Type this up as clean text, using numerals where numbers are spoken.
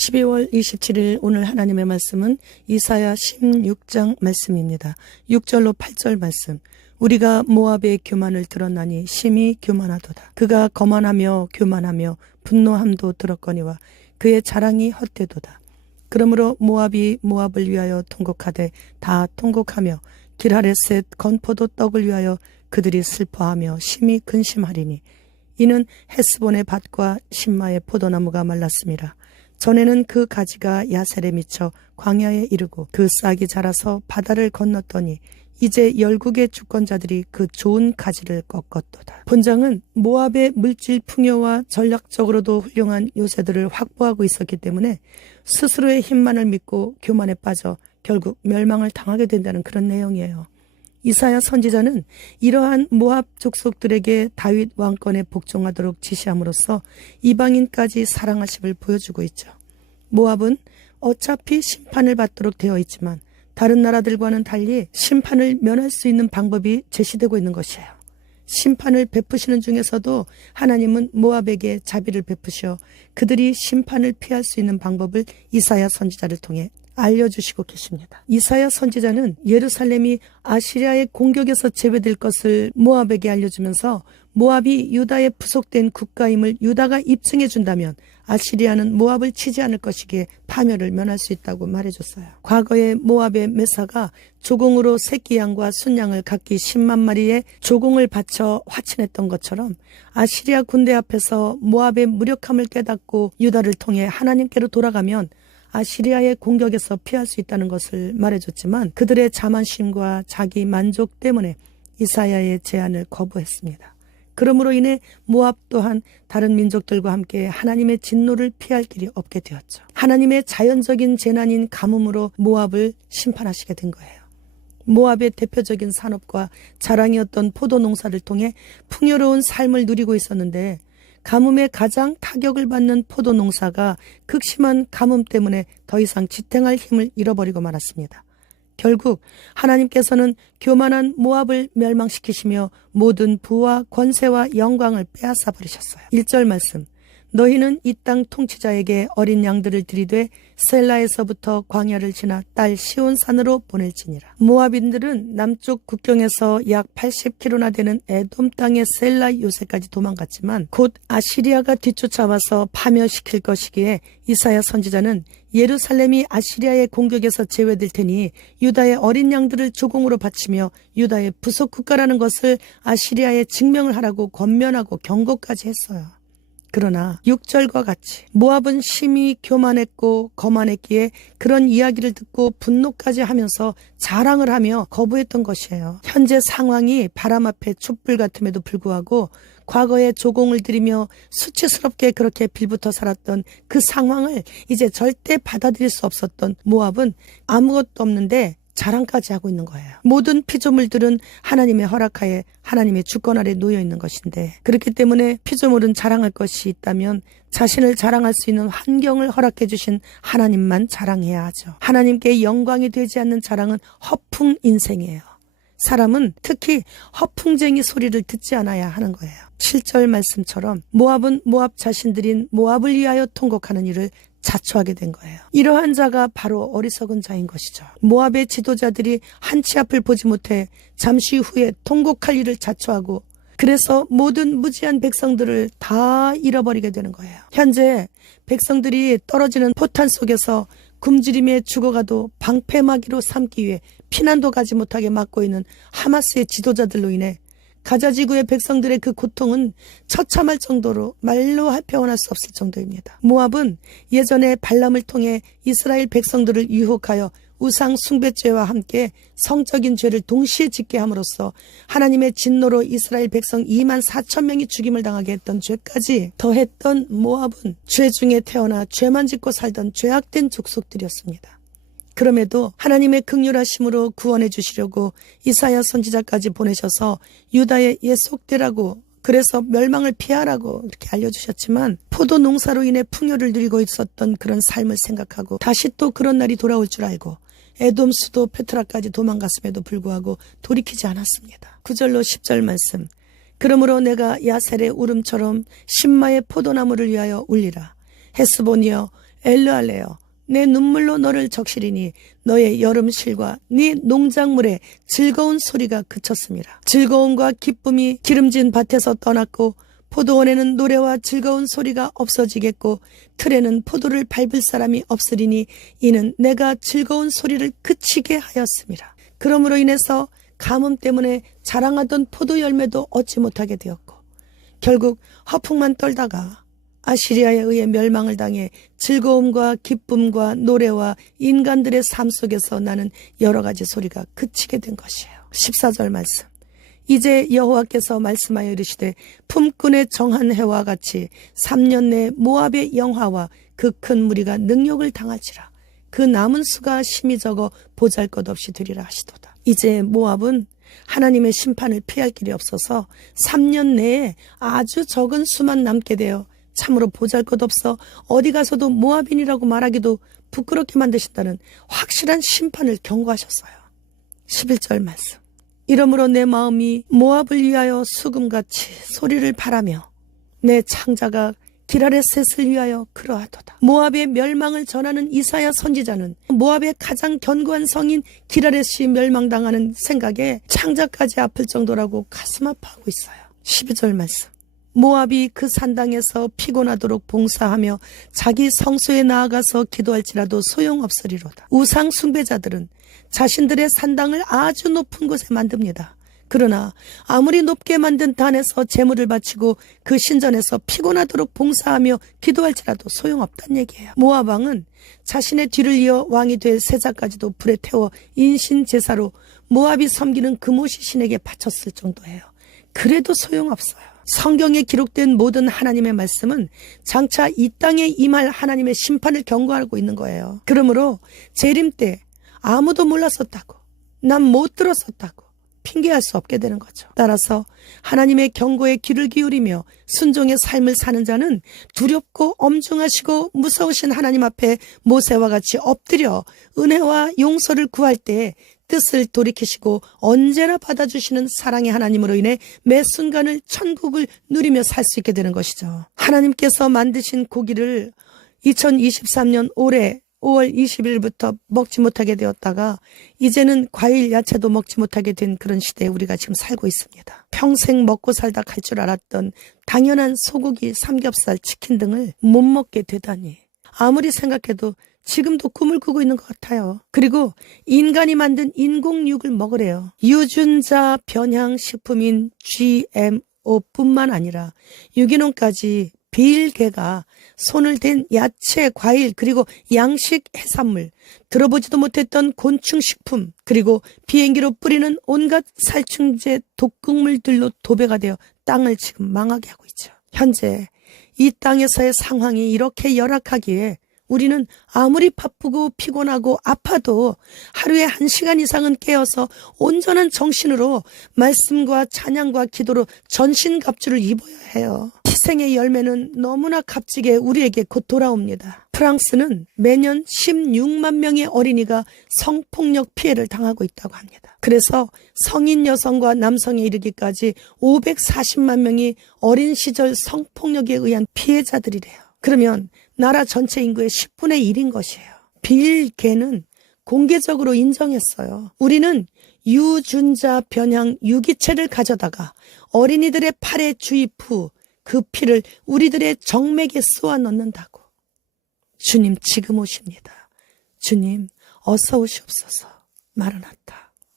12월 27일 오늘 하나님의 말씀은 이사야 16장 말씀입니다. 6절로 8절 말씀. 우리가 모압의 교만을 들었나니 심히 교만하도다. 그가 거만하며 교만하며 분노함도 들었거니와 그의 자랑이 헛되도다. 그러므로 모압이 모압을 위하여 통곡하되 다 통곡하며 길하레셋 건포도 떡을 위하여 그들이 슬퍼하며 심히 근심하리니 이는 헤스본의 밭과 신마의 포도나무가 말랐음이라. 전에는 그 가지가 야셀에 미쳐 광야에 이르고 그 싹이 자라서 바다를 건넜더니 이제 열국의 주권자들이 그 좋은 가지를 꺾었도다. 본장은 모압의 물질 풍요와 전략적으로도 훌륭한 요새들을 확보하고 있었기 때문에 스스로의 힘만을 믿고 교만에 빠져 결국 멸망을 당하게 된다는 그런 내용이에요. 이사야 선지자는 이러한 모압 족속들에게 다윗 왕권에 복종하도록 지시함으로써 이방인까지 사랑하심을 보여주고 있죠. 모압은 어차피 심판을 받도록 되어 있지만 다른 나라들과는 달리 심판을 면할 수 있는 방법이 제시되고 있는 것이에요. 심판을 베푸시는 중에서도 하나님은 모압에게 자비를 베푸셔 그들이 심판을 피할 수 있는 방법을 이사야 선지자를 통해 알려주시고 계십니다. 이사야 선지자는 예루살렘이 아시리아의 공격에서 제외될 것을 모압에게 알려주면서 모압이 유다에 부속된 국가임을 유다가 입증해 준다면 아시리아는 모압을 치지 않을 것이기에 파멸을 면할 수 있다고 말해줬어요. 과거에 모압의 메사가 조공으로 새끼 양과 순양을 각기 10만 마리의 조공을 바쳐 화친했던 것처럼 아시리아 군대 앞에서 모압의 무력함을 깨닫고 유다를 통해 하나님께로 돌아가면 아시리아의 공격에서 피할 수 있다는 것을 말해줬지만 그들의 자만심과 자기 만족 때문에 이사야의 제안을 거부했습니다. 그러므로 인해 모압 또한 다른 민족들과 함께 하나님의 진노를 피할 길이 없게 되었죠. 하나님의 자연적인 재난인 가뭄으로 모압을 심판하시게 된 거예요. 모압의 대표적인 산업과 자랑이었던 포도 농사를 통해 풍요로운 삶을 누리고 있었는데 가뭄에 가장 타격을 받는 포도 농사가 극심한 가뭄 때문에 더 이상 지탱할 힘을 잃어버리고 말았습니다. 결국 하나님께서는 교만한 모압을 멸망시키시며 모든 부와 권세와 영광을 빼앗아 버리셨어요. 1절 말씀. 너희는 이 땅 통치자에게 어린 양들을 들이되 셀라에서부터 광야를 지나 딸 시온산으로 보낼지니라. 모압인들은 남쪽 국경에서 약 80km나 되는 에돔 땅의 셀라 요새까지 도망갔지만 곧 아시리아가 뒤쫓아와서 파멸시킬 것이기에 이사야 선지자는 예루살렘이 아시리아의 공격에서 제외될 테니 유다의 어린 양들을 조공으로 바치며 유다의 부속 국가라는 것을 아시리아에 증명을 하라고 권면하고 경고까지 했어요. 그러나 6절과 같이 모압은 심히 교만했고 거만했기에 그런 이야기를 듣고 분노까지 하면서 자랑을 하며 거부했던 것이에요. 현재 상황이 바람 앞에 촛불 같음에도 불구하고 과거에 조공을 들이며 수치스럽게 그렇게 빌붙어 살았던 그 상황을 이제 절대 받아들일 수 없었던 모압은 아무것도 없는데 자랑까지 하고 있는 거예요. 모든 피조물들은 하나님의 허락하에 하나님의 주권 아래 놓여 있는 것인데 그렇기 때문에 피조물은 자랑할 것이 있다면 자신을 자랑할 수 있는 환경을 허락해 주신 하나님만 자랑해야 하죠. 하나님께 영광이 되지 않는 자랑은 허풍 인생이에요. 사람은 특히 허풍쟁이 소리를 듣지 않아야 하는 거예요. 7절 말씀처럼 모압은 모압 자신들인 모압을 위하여 통곡하는 일을 자초하게 된 거예요. 이러한 자가 바로 어리석은 자인 것이죠. 모압의 지도자들이 한치 앞을 보지 못해 잠시 후에 통곡할 일을 자초하고 그래서 모든 무지한 백성들을 다 잃어버리게 되는 거예요. 현재 백성들이 떨어지는 포탄 속에서 굶주림에 죽어가도 방패막이로 삼기 위해 피난도 가지 못하게 막고 있는 하마스의 지도자들로 인해 가자지구의 백성들의 그 고통은 처참할 정도로 말로 표현할 수 없을 정도입니다. 모압은 예전에 발람을 통해 이스라엘 백성들을 유혹하여 우상 숭배죄와 함께 성적인 죄를 동시에 짓게 함으로써 하나님의 진노로 이스라엘 백성 2만 4천 명이 죽임을 당하게 했던 죄까지 더했던 모압은 죄 중에 태어나 죄만 짓고 살던 죄악된 족속들이었습니다. 그럼에도 하나님의 긍휼하심으로 구원해 주시려고 이사야 선지자까지 보내셔서 유다의 옛 속되라고 그래서 멸망을 피하라고 이렇게 알려주셨지만 포도 농사로 인해 풍요를 누리고 있었던 그런 삶을 생각하고 다시 또 그런 날이 돌아올 줄 알고 에돔 수도 페트라까지 도망갔음에도 불구하고 돌이키지 않았습니다. 9절로 10절 말씀. 그러므로 내가 야셀의 울음처럼 신마의 포도나무를 위하여 울리라. 헤스본이여 엘르알레여, 내 눈물로 너를 적시리니 너의 여름실과 네 농작물의 즐거운 소리가 그쳤습니다. 즐거움과 기쁨이 기름진 밭에서 떠났고 포도원에는 노래와 즐거운 소리가 없어지겠고 틀에는 포도를 밟을 사람이 없으리니 이는 내가 즐거운 소리를 그치게 하였습니다. 그러므로 인해서 가뭄 때문에 자랑하던 포도 열매도 얻지 못하게 되었고 결국 허풍만 떨다가 아시리아에 의해 멸망을 당해 즐거움과 기쁨과 노래와 인간들의 삶 속에서 나는 여러 가지 소리가 그치게 된 것이에요. 14절 말씀. 이제 여호와께서 말씀하여 이르시되 품꾼의 정한 해와 같이 3년 내 모압의 영화와 그 큰 무리가 능욕을 당할지라. 그 남은 수가 심히 적어 보잘것없이 되리라 하시도다. 이제 모압은 하나님의 심판을 피할 길이 없어서 3년 내에 아주 적은 수만 남게 되어 참으로 보잘것없어 어디 가서도 모압인이라고 말하기도 부끄럽게 만드신다는 확실한 심판을 경고하셨어요. 11절 말씀. 이러므로 내 마음이 모압을 위하여 수금같이 소리를 바라며 내 창자가 기라레셋을 위하여 그러하도다. 모압의 멸망을 전하는 이사야 선지자는 모압의 가장 견고한 성인 기라레셋이 멸망당하는 생각에 창자까지 아플 정도라고 가슴 아파하고 있어요. 12절 말씀. 모압이 그 산당에서 피곤하도록 봉사하며 자기 성소에 나아가서 기도할지라도 소용없으리로다. 우상 숭배자들은 자신들의 산당을 아주 높은 곳에 만듭니다. 그러나 아무리 높게 만든 단에서 제물을 바치고 그 신전에서 피곤하도록 봉사하며 기도할지라도 소용없다는 얘기예요. 모압 왕은 자신의 뒤를 이어 왕이 될 세자까지도 불에 태워 인신 제사로 모압이 섬기는 그모시 신에게 바쳤을 정도예요. 그래도 소용없어요. 성경에 기록된 모든 하나님의 말씀은 장차 이 땅에 임할 하나님의 심판을 경고하고 있는 거예요. 그러므로 재림 때 아무도 몰랐었다고, 난 못 들었었다고 핑계할 수 없게 되는 거죠. 따라서 하나님의 경고에 귀를 기울이며 순종의 삶을 사는 자는 두렵고 엄중하시고 무서우신 하나님 앞에 모세와 같이 엎드려 은혜와 용서를 구할 때 뜻을 돌이키시고 언제나 받아주시는 사랑의 하나님으로 인해 매 순간을 천국을 누리며 살 수 있게 되는 것이죠. 하나님께서 만드신 고기를 2023년 올해 5월 20일부터 먹지 못하게 되었다가 이제는 과일, 야채도 먹지 못하게 된 그런 시대에 우리가 지금 살고 있습니다. 평생 먹고 살다 갈 줄 알았던 당연한 소고기, 삼겹살, 치킨 등을 못 먹게 되다니 아무리 생각해도 지금도 꿈을 꾸고 있는 것 같아요. 그리고 인간이 만든 인공육을 먹으래요. 유전자 변형 식품인 GMO뿐만 아니라 유기농까지 빌개가 손을 댄 야채, 과일, 그리고 양식 해산물, 들어보지도 못했던 곤충식품, 그리고 비행기로 뿌리는 온갖 살충제 독극물들로 도배가 되어 땅을 지금 망하게 하고 있죠. 현재 이 땅에서의 상황이 이렇게 열악하기에 우리는 아무리 바쁘고 피곤하고 아파도 하루에 1시간 이상은 깨어서 온전한 정신으로 말씀과 찬양과 기도로 전신갑주를 입어야 해요. 희생의 열매는 너무나 값지게 우리에게 곧 돌아옵니다. 프랑스는 매년 16만 명의 어린이가 성폭력 피해를 당하고 있다고 합니다. 그래서 성인 여성과 남성에 이르기까지 540만 명이 어린 시절 성폭력에 의한 피해자들이래요. 그러면 나라 전체 인구의 10분의 1인 것이에요. 빌개는 공개적으로 인정했어요. 우리는 유전자 변형 유기체를 가져다가 어린이들의 팔에 주입 후 그 피를 우리들의 정맥에 쏘아 넣는다고. 주님 지금 오십니다. 주님 어서 오시옵소서. 마라나타.